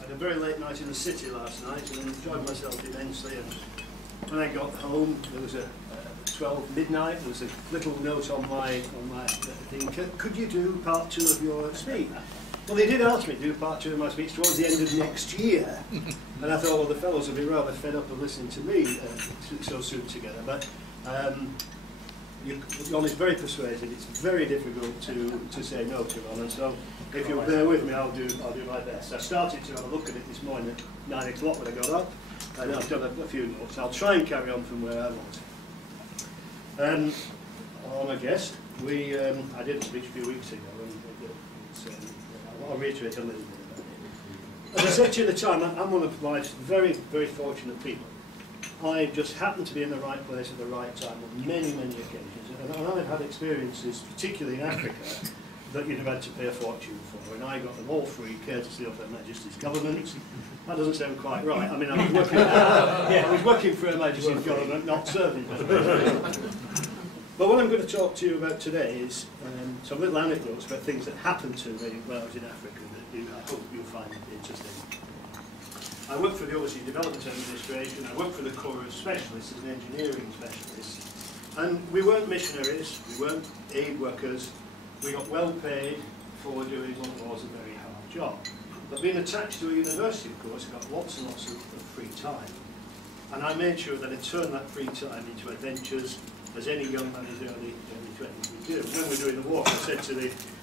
had a very late night in the city last night and enjoyed myself immensely. And when I got home, there was a 12 midnight. There was a little note on my thing. Could you do part 2 of your speech? Well, they did ask me to do part 2 of my speech towards the end of next year, and I thought, well, the fellows will be rather fed up of listening to me so soon together. But Ron is very persuasive. It's very difficult to say no to Ron, and so if you'll bear with me, I'll do my best. I started to have a look at it this morning at 9 o'clock when I got up, and I've done a few notes. I'll try and carry on from where I was. On a guest, I did a speech a few weeks ago, and I'll reiterate a little bit about it. As I said to you at the time, I'm one of life's very, very fortunate people. I just happened to be in the right place at the right time on many, many occasions, and I've had experiences, particularly in Africa, that you'd have had to pay a fortune for, and I got them all free, courtesy of Her Majesty's government. That doesn't sound quite right. I mean, I was working for Her Majesty's government, not serving her. But what I'm going to talk to you about today is some little anecdotes about things that happened to me when I was in Africa that I hope you'll find interesting. I worked for the Overseas Development Administration. I worked for the Corps of Specialists as an engineering specialist. And we weren't missionaries, we weren't aid workers. We got well paid for doing what was a very hard job. But being attached to a university, of course, I got lots and lots of free time. And I made sure that I turned that free time into adventures, as any young man in his early 20s would do. When we were doing the walk, I said to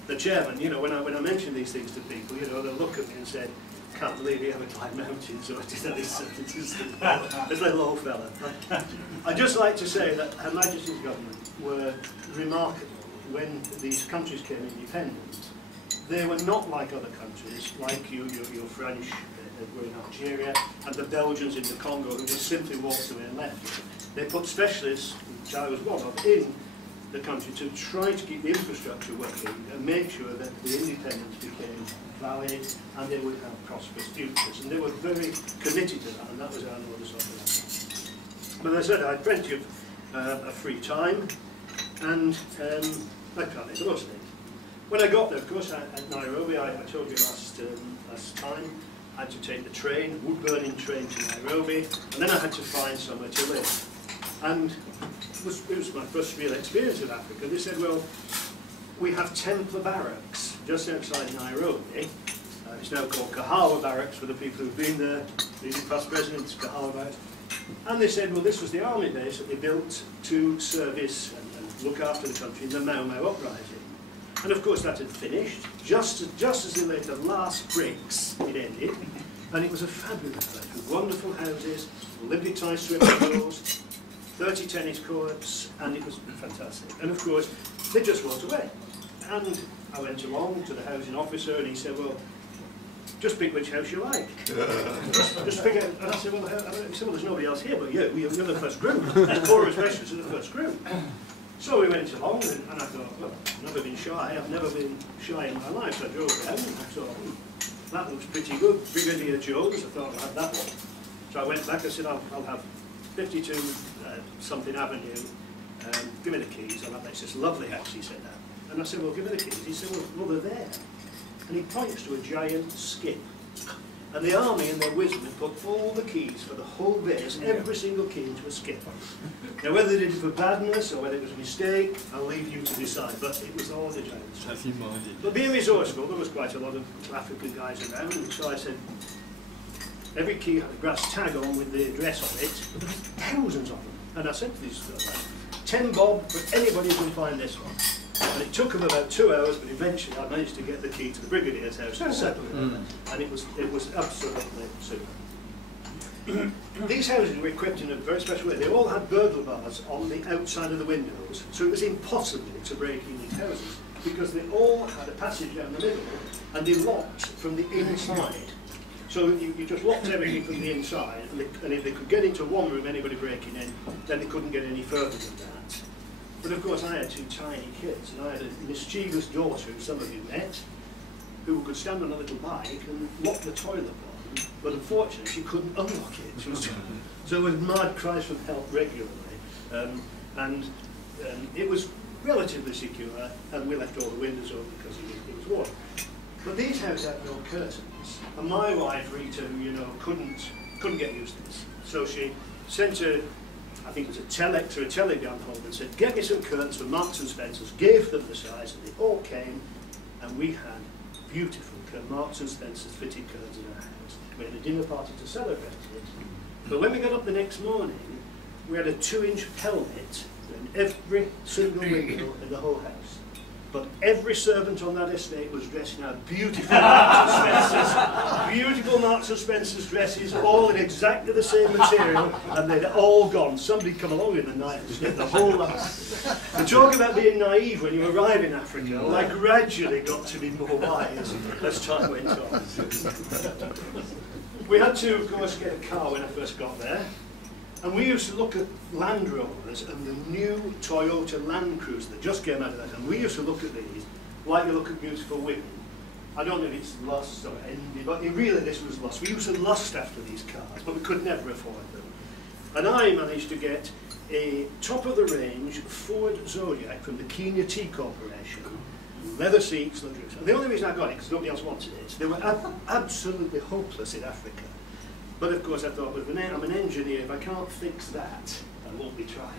the chairman, you know, when I mention these things to people, you know, they'll look at me and say, can't believe you haven't climbed mountains, or this little old fella. I'd just like to say that Her Majesty's government were remarkable when these countries came independent. They were not like other countries, like your French were in Algeria, and the Belgians in the Congo, who just simply walked away and left. They put specialists, which I was one of, in the country to try to keep the infrastructure working and make sure that the independence became valid and they would have prosperous futures. And they were very committed to that, and that was our modus operandi. But as I said, I had plenty of free time, and I can't make the most of it. When I got there, of course, at Nairobi, I told you last time, I had to take the train, wood-burning train to Nairobi, and then I had to find somewhere to live. And it was my first real experience of Africa. They said, well, we have Templar Barracks just outside Nairobi. It's now called Kahawa Barracks for the people who've been there. The past president's Kahawa Barracks. And they said, well, this was the army base that they built to service and look after the country in the Mau Mau uprising. And of course that had finished. Just as they laid the last bricks, it ended. And it was a fabulous place with wonderful houses, Olympic-sized swimming pools, 30 tennis courts, and it was fantastic. And of course, they just walked away. And I went along to the housing officer, and he said, well, just pick which house you like. just pick it. And I said, well, there's nobody else here but you. You're the first group. The Corps of Specialists are the first group. So we went along, and I thought, well, I've never been shy. I've never been shy in my life. So I drove down, and I thought, that looks pretty good. Brigadier Jones, I thought I'll have that one. So I went back, I said, I'll have 52 something Avenue. Give me the keys. I'll have that. It's this lovely house, he said that. And I said, well, give me the keys. He said, well, they're there. And he points to a giant skip. And the army, in their wisdom, had put all the keys for the whole base, every single key, into a skip. Now, whether they did it for badness or whether it was a mistake, I'll leave you to decide. But it was all the giant skip. But being resourceful, there was quite a lot of African guys around, and so I said, every key had a brass tag on with the address on it, but there were thousands of them. And I said to these guys, 10 bob for anybody who can find this one. And it took them about 2 hours, but eventually I managed to get the key to the Brigadier's house and settle it. And it was absolutely super. These houses were equipped in a very special way. They all had burglar bars on the outside of the windows, so it was impossible to break in these houses because they all had a passage down the middle and they locked from the inside. So you just locked everything from the inside, and if they could get into one room, anybody breaking in, then they couldn't get any further than that. But of course I had 2 tiny kids, and I had a mischievous daughter, who some of you met, who could stand on a little bike and lock the toilet on, but unfortunately she couldn't unlock it. So it was mad cries for help regularly, and it was relatively secure, and we left all the windows open because it was warm. But these houses had no curtains, and my wife Rita, you know, couldn't get used to this. So she sent I think it was a telex or a telegram home and said, get me some curtains from Marks and Spencer's, gave them the size, and they all came, and we had beautiful Marks and Spencer's fitted curtains in our house. We had a dinner party to celebrate it. But when we got up the next morning, we had a 2-inch pelmet in every single window in the whole house. But every servant on that estate was dressed in our beautiful Marks and Spencer's, beautiful Marks and Spencer's dresses, all in exactly the same material, and they'd all gone. Somebody'd come along in the night and spent the whole lot. And talk about being naive when you arrive in Africa, well, I gradually got to be more wise as time went on. We had to, of course, get a car when I first got there. And we used to look at Land Rovers and the new Toyota Land Cruiser that just came out of that. And we used to look at these like you look at beautiful women. I don't know if it's lust or envy, but really this was lust. We used to lust after these cars, but we could never afford them. And I managed to get a top-of-the-range Ford Zodiac from the Kenya Tea Corporation. Leather seats, luxurious. And the only reason I got it, because nobody else wanted it, they were absolutely hopeless in Africa. But of course I thought, well, I'm an engineer, if I can't fix that, I won't be trying.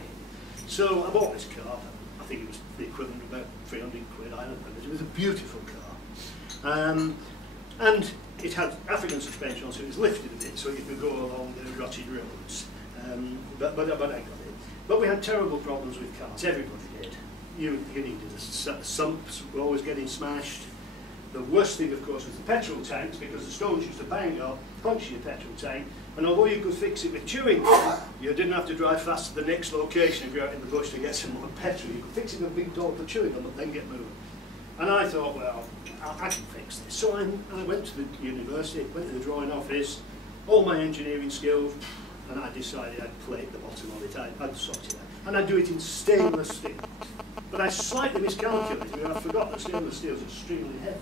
So I bought this car. I think it was the equivalent of about 300 quid. I don't know. It was a beautiful car. And it had African suspension, so it was lifted a bit, so you could go along the rutted roads. But I got it. But we had terrible problems with cars. Everybody did. You needed the sumps were always getting smashed. The worst thing, of course, was the petrol tanks, because the stones used to bang up, puncture your petrol tank, and although you could fix it with chewing gum, you didn't have to drive fast to the next location if you're out in the bush to get some more petrol. You could fix it with a big door for chewing gum and then get moving. And I thought, well, I can fix this. So I went to the university, went to the drawing office, all my engineering skills, and I decided I'd plate the bottom of it, I'd sort it out. And I'd do it in stainless steel. But I slightly miscalculated, because I forgot that stainless steel is extremely heavy.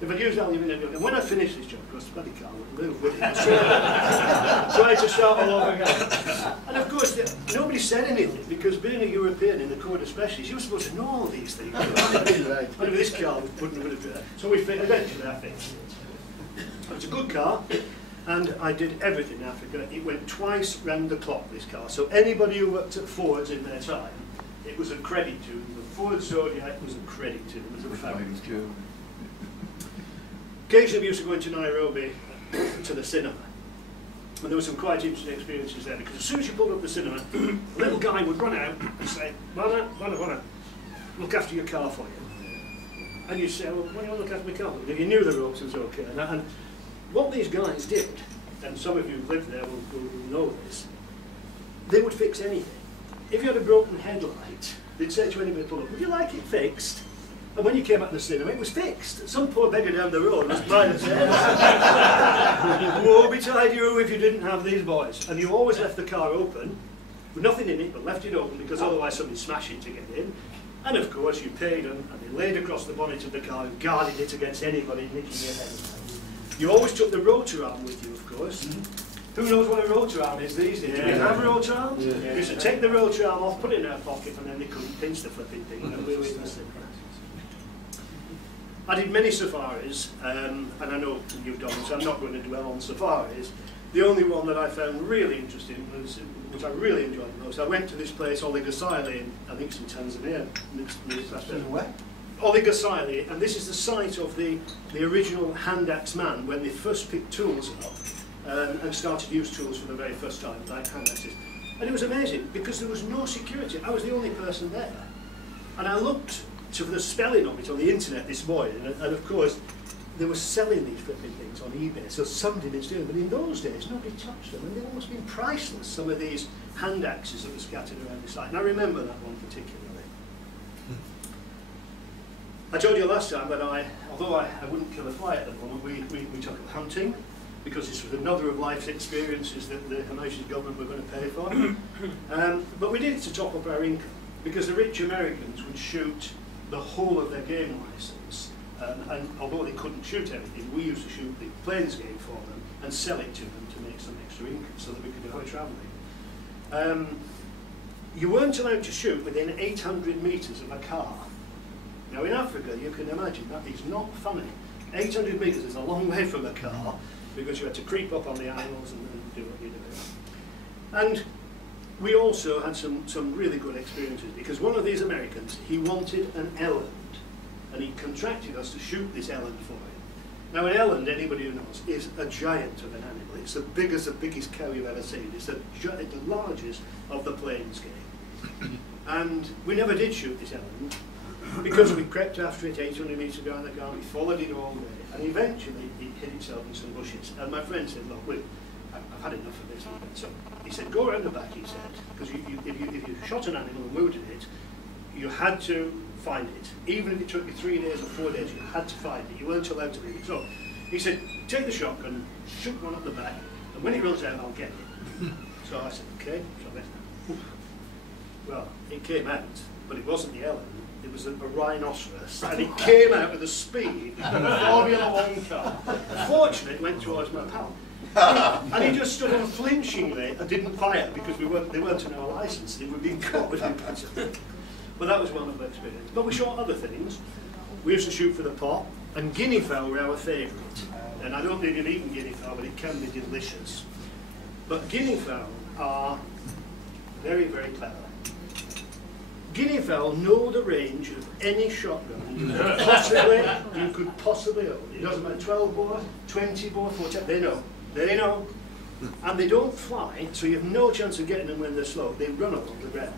If I'd used aluminium, and when I finished this job, of course, the bloody car wouldn't move with it. So I had to start all over again. And of course, nobody said anything, because being a European in the Corda Specialist, you were supposed to know all these things. And with this car, wouldn't have been there. So eventually I fixed it. It was a good car, and I did everything in Africa. It went twice round the clock, this car. So anybody who worked at Fords in their time, it was a credit to them. The Ford Zodiac was a credit to them. It was a fabulous car. Occasionally we used to go into Nairobi to the cinema, and there were some quite interesting experiences there, because as soon as you pulled up the cinema, a little guy would run out and say, Bwana, look after your car for you. And you'd say, well, why do you want to look after my car? Because you knew the ropes was okay. And what these guys did, and some of you who've lived there will know this, they would fix anything. If you had a broken headlight, they'd say to anybody pull up, would you like it fixed? And when you came out of the cinema, it was fixed. Some poor beggar down the road was buying his head. Woe betide you if you didn't have these boys. And you always left the car open, with nothing in it, but left it open, because otherwise somebody'd smash it to get in. And of course, you paid them, and they laid across the bonnet of the car and guarded it against anybody nicking your head. You always took the rotor arm with you, of course. Who knows what a rotor arm is these days? Do you have rotor arms? You used to take the rotor arm off, put it in our pocket, and then they couldn't pinch the flipping thing, and we were in the cinema. I did many safaris, and I know you've done this, so I'm not going to dwell on safaris. The only one that I found really interesting was, which I really enjoyed the most, I went to this place, Oligosaile, in, I think it's in Tanzania. Where? Oligosaile, and this is the site of the original hand axe man, when they first picked tools up and started to use tools for the very first time, like hand axes. And it was amazing, because there was no security. I was the only person there. And I looked for the spelling of it on the internet this morning, and of course they were selling these flipping things on eBay, so somebody did steal them, but in those days nobody touched them, and they almost been priceless, some of these hand axes that were scattered around the site, and I remember that one particularly. I told you last time that although I wouldn't kill a fly at the moment, we took up hunting, because this was another of life's experiences that the Hamashi's government were going to pay for. But we did it to top up our income, because the rich Americans would shoot the whole of their game license, and although they couldn't shoot everything, we used to shoot the plains game for them and sell it to them to make some extra income so that we could go travelling. You weren't allowed to shoot within 800 metres of a car. Now in Africa, you can imagine that is not funny. 800 metres is a long way from a car because you had to creep up on the animals and do what you do. And we also had some really good experiences because one of these Americans, he wanted an eland and he contracted us to shoot this eland for him. Now an eland, anybody who knows, is a giant of an animal. It's the biggest cow you've ever seen. It's the largest of the plains game. And we never did shoot this eland because we crept after it 800 metres behind the car, we followed it all day, and eventually it hid itself in some bushes. And my friend said, look, I've had enough of this. So he said, go around the back, he said, because if you shot an animal and wounded it, you had to find it. Even if it took you 3 days or 4 days, you had to find it. You weren't allowed to leave it. So he said, take the shotgun, shoot one up the back, and when it runs out, I'll get it. So I said, okay. So I went, well, it came out, but it wasn't the eland. It was a rhinoceros, and it came out with a speed of a Formula One car. Fortunately, it went towards my pal. And he just stood unflinchingly and didn't fire because they weren't on our licence. They were being caught with it. But that was one of the experiences. But we shot other things. We used to shoot for the pot, and guinea fowl were our favourite. And I don't think you've eaten guinea fowl, but it can be delicious. But guinea fowl are very, very clever. Guinea fowl know the range of any shotgun you could possibly own. It doesn't matter, 12 bore, 20 bore, 40, they know. They know. And they don't fly, so you have no chance of getting them when they're slow. They run along the ground.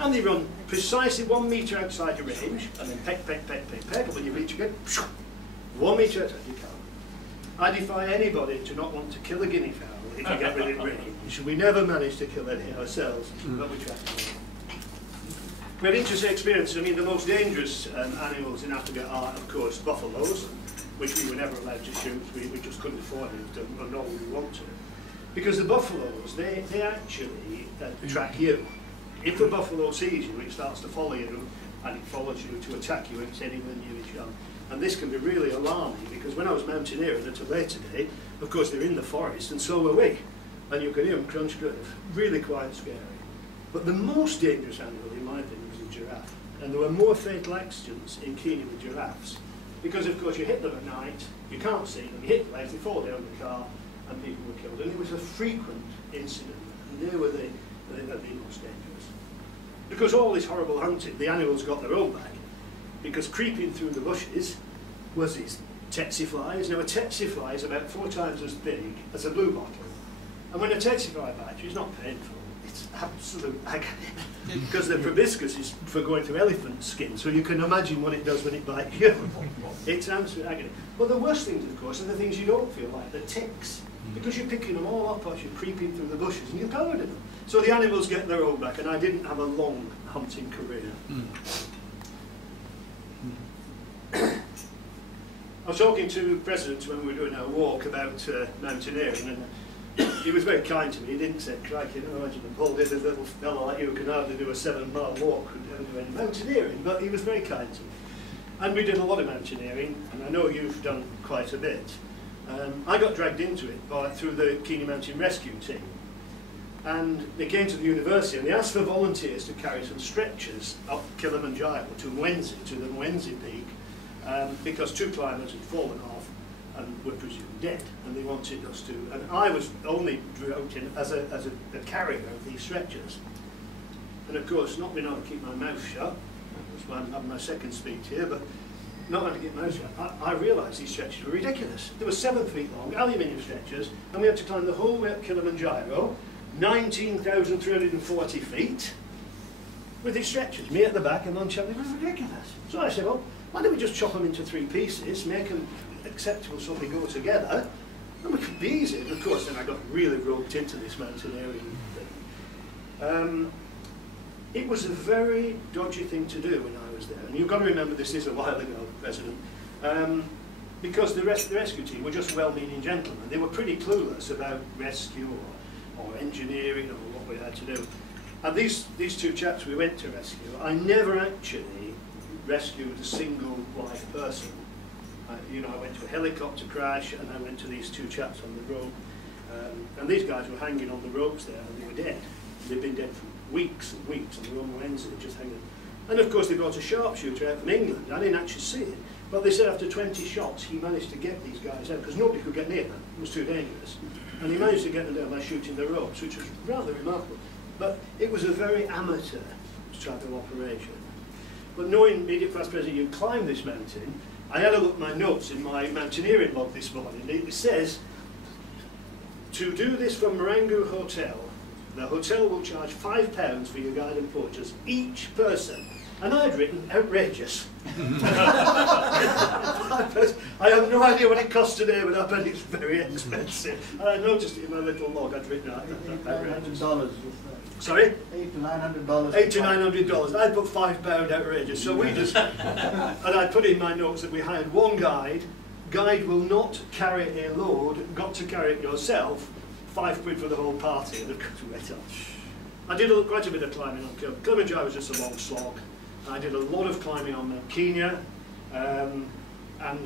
And they run precisely 1 metre outside your range, and then peck, peck, peck, peck, peck, and when you reach again, 1 metre outside, you can't. I defy anybody to not want to kill a guinea fowl if you get within range. We never managed to kill any ourselves, but we tried to. We had interesting experiences. I mean, the most dangerous animals in Africa are, of course, buffaloes, which we were never allowed to shoot. We just couldn't afford it, nor would we want to. Because the buffaloes, they actually track you. If a buffalo sees you, it starts to follow you, and it follows you to attack you if it's anywhere near its young. And this can be really alarming, because when I was mountaineering at a later day, of course they're in the forest, and so were we. And you can hear them crunch good. Really quite scary. But the most dangerous animal, in my opinion, was the giraffe. And there were more fatal accidents in Kenya with giraffes. Because, of course, you hit them at night, you can't see them, you hit the legs, they fall down the car, and people were killed. And it was a frequent incident, and they were the most dangerous. Because all this horrible hunting, the animals got their own back, because creeping through the bushes was these tsetse flies. Now, a tsetse fly is about 4 times as big as a blue bottle. And when a tsetse fly bites you, it's not painful. It's absolute agony, because the proboscis is for going through elephant skin, so you can imagine what it does when it bites you. It's absolute agony. But the worst things, of course, are the things you don't feel like, the ticks, because you're picking them all up as you're creeping through the bushes, and you're covered in them. So the animals get their own back, and I didn't have a long hunting career. I was talking to the President when we were doing our walk about mountaineering, and he was very kind to me. He didn't say, crikey, I imagine a Paul did a little fellow like you who can hardly do a 7-mile walk and do any mountaineering, but he was very kind to me. And we did a lot of mountaineering, and I know you've done quite a bit. I got dragged into it through the Kenya Mountain Rescue Team. And they came to the university and they asked for volunteers to carry some stretchers up Kilimanjaro to the Mwenzi peak, because 2 climbers had fallen off and were presumed dead, and they wanted us to, and I was only roped in as a carrier of these stretchers. And of course, not being able to keep my mouth shut, that's why I'm having my second speech here, but not able to keep my mouth shut, I realised these stretchers were ridiculous. They were 7 feet long, aluminium stretchers, and we had to climb the whole way up Kilimanjaro, 19,340 feet, with these stretchers, me at the back and on Charlie. It was ridiculous. So I said, well, why don't we just chop them into 3 pieces, make them acceptable so they go together, and we could be easy. And of course, then I got really roped into this mountaineering thing. It was a very dodgy thing to do when I was there, and you've got to remember this is a while ago, President, because the rescue team were just well-meaning gentlemen. They were pretty clueless about rescue or engineering or what we had to do. And these 2 chaps we went to rescue, I never actually rescued a single live person. You know, I went to a helicopter crash, and I went to these 2 chaps on the rope, and these guys were hanging on the ropes there, and they were dead. They'd been dead for weeks and weeks, and they were on Wednesday just hanging. And of course they brought a sharpshooter out from England. I didn't actually see it, But they said after 20 shots, he managed to get these guys out, because nobody could get near them. It was too dangerous. And he managed to get them down by shooting the ropes, which was rather remarkable. But it was a very amateur type of operation. But knowing immediate past present you climb this mountain, I had a look at my notes in my mountaineering log this morning. It says, to do this from Marangu Hotel, the hotel will charge £5 for your guide and porters, each person. And I had written, outrageous. I have no idea what it costs today, but I bet it's very expensive. And I noticed it in my little log, I'd written outrageous. $900. Sorry? $800 to $900. $800 to $900. I'd put £5 outrageous. So we just, and I put in my notes that we hired one guide. Guide will not carry a load, got to carry it yourself. £5 for the whole party, and of course we went off. I did quite a bit of climbing on Kilimanjaro. Was just a long slog. I did a lot of climbing on Mount Kenya, and I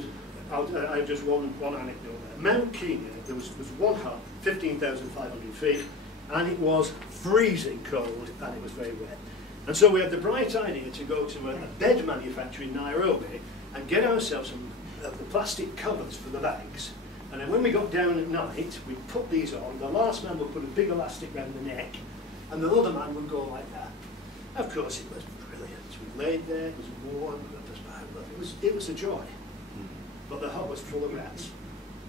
have just one anecdote there. Mount Kenya, there was one hut, 15,500 feet, and it was freezing cold, and it was very wet. And so we had the bright idea to go to a bed manufacturer in Nairobi and get ourselves some of the plastic covers for the bags. And then when we got down at night, we put these on. The last man would put a big elastic around the neck, and the other man would go like that. Of course, it was brilliant. We laid there, it was warm, it was a joy. But the hut was full of rats.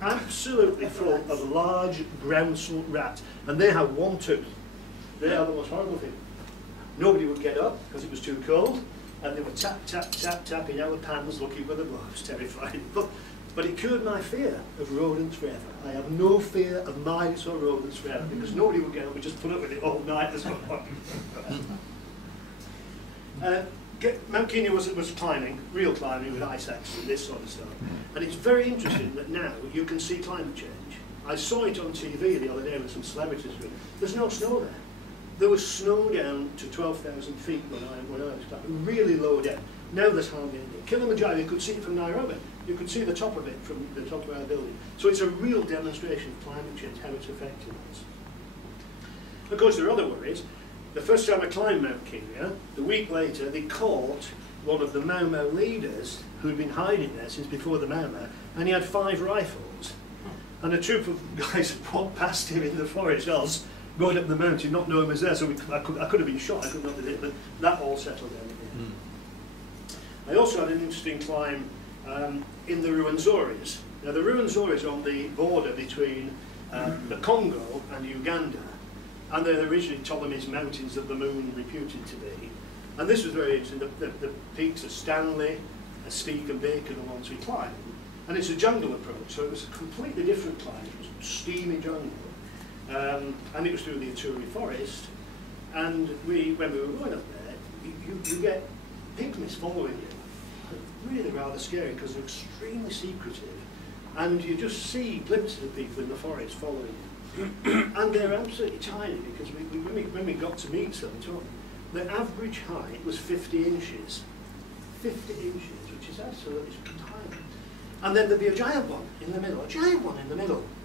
Absolutely full of large groundsel rats. And they had one tooth. They are the most horrible thing. Nobody would get up because it was too cold, and they were tap, tap, tap, tapping our pans looking for the blood. It was terrifying. But it cured my fear of rodents forever. I have no fear of mice or rodents forever, because nobody would get up. We just put up with it all night as well. Mount Kenya was climbing, real climbing with ice axes and this sort of stuff. And it's very interesting that now you can see climate change. I saw it on TV the other day with some celebrities. There's no snow there. There was snow down to 12,000 feet when I was climbing, really low down. Now there's hardly any. Kilimanjaro, you could see it from Nairobi. You could see the top of it from the top of our building. So it's a real demonstration of climate change, how it's affecting us. Of course, there are other worries. The first time I climbed Mount Kenya, the week later, they caught one of the Mau Mau leaders who'd been hiding there since before the Mau Mau, and he had 5 rifles. And a troop of guys walked past him in the forest, us, going up the mountain, not knowing he was there, so I could have been shot, I could not have done it, but that all settled down again. I also had an interesting climb in the Ruwenzori's. Now the Ruwenzori's are on the border between the Congo and Uganda, and they're originally Ptolemy's mountains that the moon reputed to be. And this was very interesting. The peaks of Stanley, Steak and Bacon are the ones we climbed. And it's a jungle approach, so it was a completely different climb. It was steamy jungle. And it was through the Ituri forest. And when we were going up there, you get pygmies following you. Really rather scary because they're extremely secretive. And you just see glimpses of people in the forest following you. And they're absolutely tiny, because when we got to meet some, the average height was 50 inches. 50 inches, which is absolutely tiny. And then there'd be a giant one in the middle,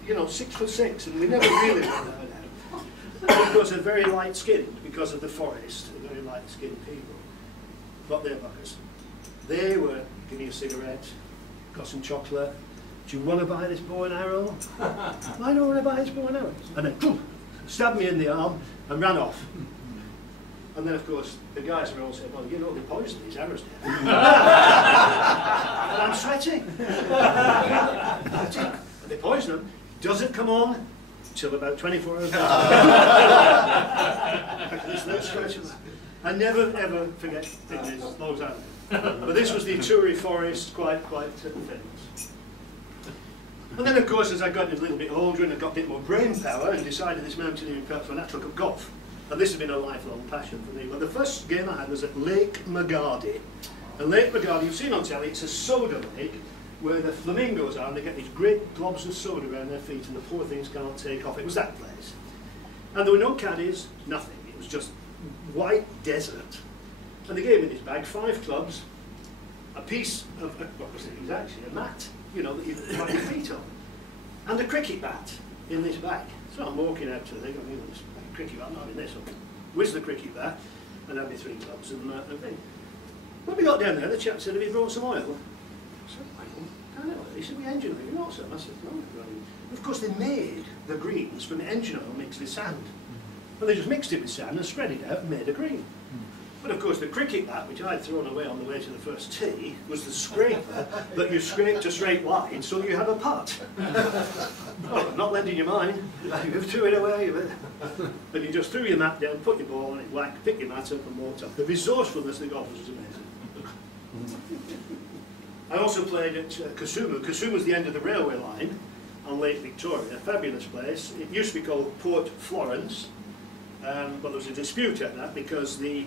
you know, 6'6", and we never really found that out. And of course, they're very light-skinned because of the forest, they're very light-skinned people. But they're buggers. They were, give me a cigarette, got some chocolate. Do you want to buy this bow and arrow? I don't want to buy this bow and arrow. And then, poof, stabbed me in the arm and ran off. And then, of course, the guys were all saying, well, you know, they poisoned these arrows now. And I'm sweating. And they poison them. Doesn't come on till about 24 hours later. There's no stretches. I never, ever forget things as long as I live. But this was the Ituri forest, quite famous. And then, of course, as I got a little bit older and I got a bit more brain power and decided this mountaineering felt fun, I took up golf. And this has been a lifelong passion for me. But the first game I had was at Lake Magadi. And Lake Magadi, you've seen on telly, it's a soda lake where the flamingos are, and they get these great globs of soda around their feet, and the poor things can't take off. It was that place. And there were no caddies, nothing. It was just white desert. And they gave me this bag, 5 clubs, a piece of, what was it? It was actually a mat, you know, that you could put your feet on, and a cricket bat in this bag. So I'm walking out to the thing, I'm in this cricket bat, not in this one. Where's the cricket bat? And had me 3 clubs and a thing. When we got down there, the chap said, have you brought some oil? I said, He said, we engine oil, you know so? I said, no. Of course, they made the greens from engine oil mixed with sand. Well, they just mixed it with sand and spread it out and made a green. But of course, the cricket bat, which I'd thrown away on the way to the first tee, was the scraper that you scraped a straight line so you have a putt. Well, I'm not lending you mine. You threw it away. But you just threw your mat down, put your ball on it, whack, pick your mat up and walked up. The resourcefulness of the golfers was amazing. I also played at Kisumu. Kisumu was the end of the railway line on Lake Victoria, a fabulous place. It used to be called Port Florence, but there was a dispute at that because the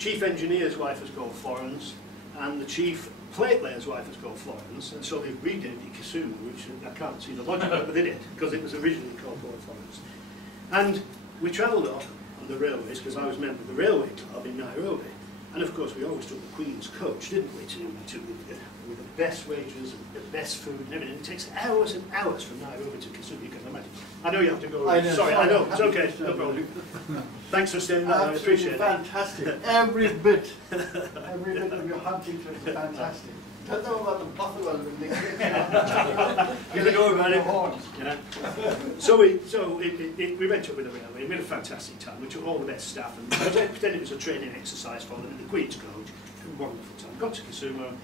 chief engineer's wife was called Florence and the chief plate layer's wife was called Florence, and so they renamed it Kisumu, which I can't see the logic of it, but they did, because it was originally called Port Florence. And we travelled up on the railways, because I was a member of the railway club in Nairobi, and of course we always took the Queen's coach, didn't we, with the best wages and the best food and everything. It takes hours and hours from Nairobi to Kisumu, you can imagine. I know you have to go. Sorry, I know, it's okay, no problem. Thanks for staying there, I appreciate it. Fantastic. Every bit of your hunting trip is fantastic. Don't know about the buffalo and the you know about it. Yeah. So we went up with the railway. We had a fantastic time. We took all the best staff, and pretended it was a training exercise for them. And the Queen's coach, a wonderful time. Got to Kisumu,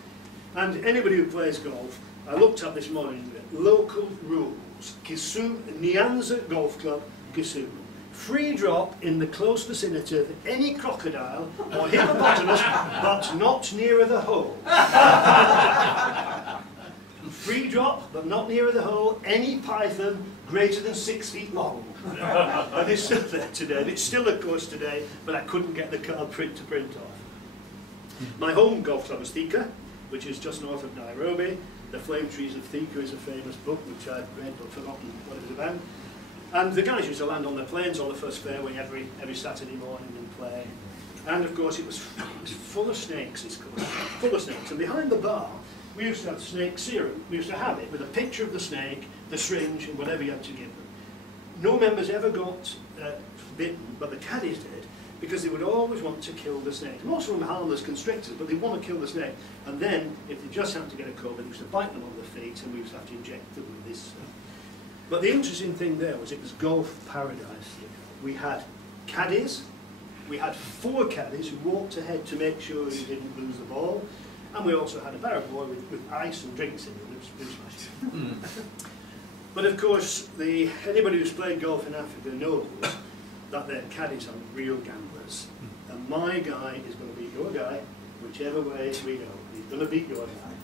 and anybody who plays golf, I looked up this morning. Local rules: Kisumu Nyanza Golf Club, Kisumu. Free drop in the close vicinity of any crocodile or hippopotamus, but not nearer the hole. Free drop, but not nearer the hole, any python greater than 6 feet long. And it's still there today, and it's still of course today, but I couldn't get the card print to print off. My home golf club is Thika, which is just north of Nairobi. The Flame Trees of Thika is a famous book, which I've read but forgotten what it was about. And the guys used to land on the plains on the first fairway every Saturday morning and play. And of course it was full of snakes, this course, full of snakes. And behind the bar, we used to have snake serum. We used to have it with a picture of the snake, the syringe, and whatever you had to give them. No members ever got bitten, but the caddies did, because they would always want to kill the snake. Most of them are harmless constrictors, but they want to kill the snake. And then, if they just happened to get a cold, they used to bite them on the feet, and we used to have to inject them with this. But the interesting thing there was it was golf paradise. We had caddies, we had 4 caddies who walked ahead to make sure you didn't lose the ball, and we also had a barrel boy with ice and drinks in it. It was nice. But of course, anybody who's played golf in Africa knows that their caddies are real gamblers. And my guy is going to beat your guy, whichever way we go. He's going to beat your guy.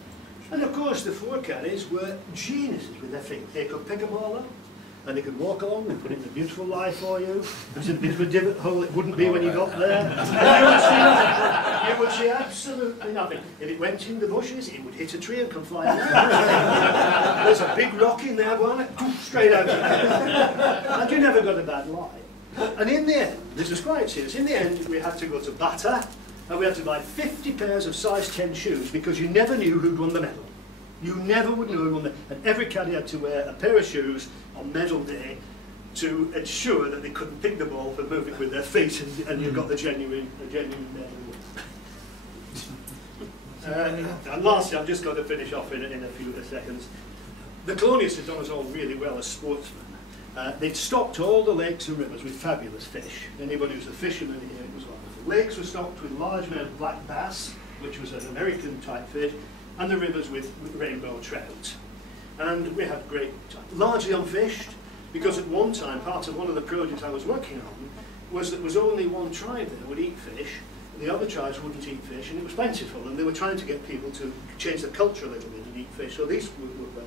And of course the 4 caddies were geniuses with their feet. They could pick them all up, and they could walk along and put in a beautiful lie for you. There's a bit of a divot hole it wouldn't be when you got there. And you would see absolutely nothing. If it went in the bushes, it would hit a tree and come flying out. There's a big rock in there, one, straight out. And you never got a bad lie. And in the end, this was quite serious, in the end we had to go to Bata, and we had to buy 50 pairs of size 10 shoes because you never knew who'd won the medal. You never would know who won the medal. And every caddy had to wear a pair of shoes on medal day to ensure that they couldn't pick the ball for moving with their feet, and you got the genuine medal. And lastly, I've just got to finish off in a few seconds. The colonists had done us all really well as sportsmen. They'd stocked all the lakes and rivers with fabulous fish. Anybody who's a fisherman here, it was wonderful. Lakes were stocked with large amount of black bass, which was an American type fish, and the rivers with rainbow trout. And we had great time. Largely unfished, because at one time, part of one of the projects I was working on was that there was only one tribe that would eat fish, the other tribes wouldn't eat fish, and it was plentiful, and they were trying to get people to change their culture a little bit and eat fish, so these were well done.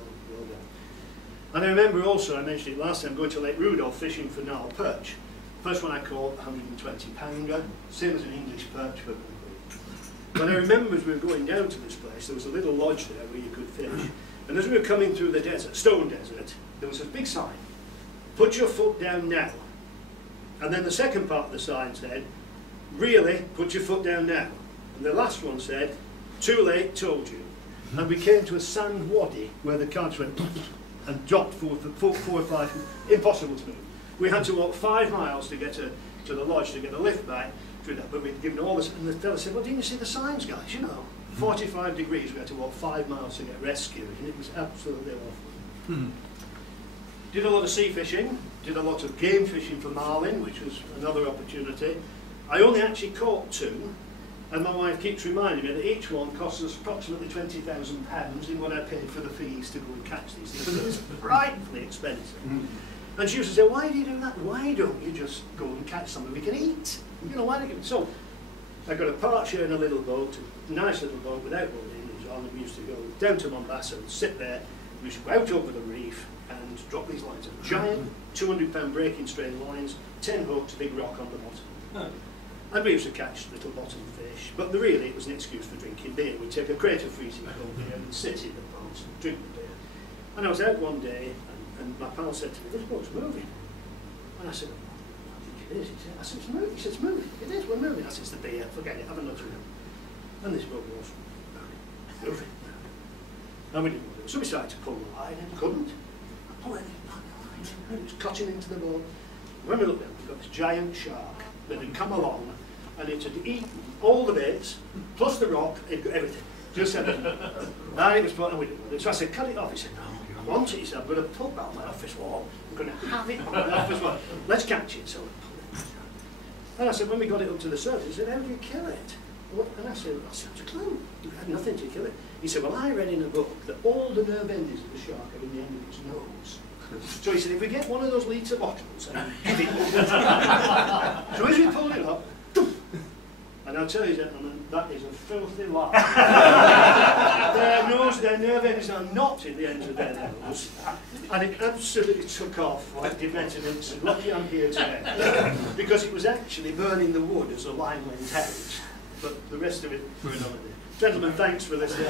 And I remember also, I mentioned it last time, going to Lake Rudolph fishing for Nile perch. First one I caught, 120 pounder, same as an English perch. But I remember as we were going down to this place, there was a little lodge there where you could fish. And as we were coming through the desert, stone desert, there was a big sign, put your foot down now. And then the second part of the sign said, really, put your foot down now. And the last one said, too late, told you. And we came to a sand wadi where the carts went and dropped 4 or 5, impossible to move. We had to walk 5 miles to get to the lodge to get the lift back through that, but we'd given all this, and the fella said, well, didn't you see the signs, guys, you know? 45 degrees, we had to walk 5 miles to get rescued, and it was absolutely awful. Did a lot of sea fishing, did a lot of game fishing for marlin, which was another opportunity. I only actually caught 2, and my wife keeps reminding me that each one cost us approximately £20,000 in what I paid for the fees to go and catch these things. But it was frightfully expensive. And she used to say, why do you do that? Why don't you just go and catch something we can eat? You know, why do you? So I got a parcher in a little boat, a nice little boat without rowing on, and we used to go down to Mombasa and sit there. We used to go out over the reef and drop these lines of giant 200-pound breaking strain lines, 10 hooks, big rock on the bottom. And we used to catch little bottom fish, but really it was an excuse for drinking beer. We'd take a crate of freezing cold beer and sit in the boat and drink the beer. And I was out one day, and my pal said to me, this boat's moving. And I said, I think it is. I said, it's moving. He said, it's moving. It is, we're moving. I said, it's the beer, forget it, have another drink. And this boat was moving. And we didn't want to. So we started to pull the line and couldn't. I pulled it, and it was clutching into the boat. When we looked down, we got this giant shark that had come along, and it had eaten all the bits, plus the rock, it got everything. Just everything. And it was put, and we didn't want it. So I said, cut it off. He said, no, I want it. He said, I'm going to pull that on my office wall. I'm going to have it on my office wall. Let's catch it. So we pulled it. And I said, when we got it up to the surface, he said, how do you kill it? And I said, I said, a clue. You had nothing to kill it. He said, well, I read in a book that all the nerve endings of the shark are in the end of its nose. So he said, if we get one of those litre bottles and give it. So as we pulled it up, and I'll tell you, gentlemen, that is a filthy lie. Their nerve endings are not in the ends of their nose, and it absolutely took off like demented and said, lucky I'm here today. Because it was actually burning the wood as the line went out, but the rest of it for another day. Gentlemen, thanks for listening.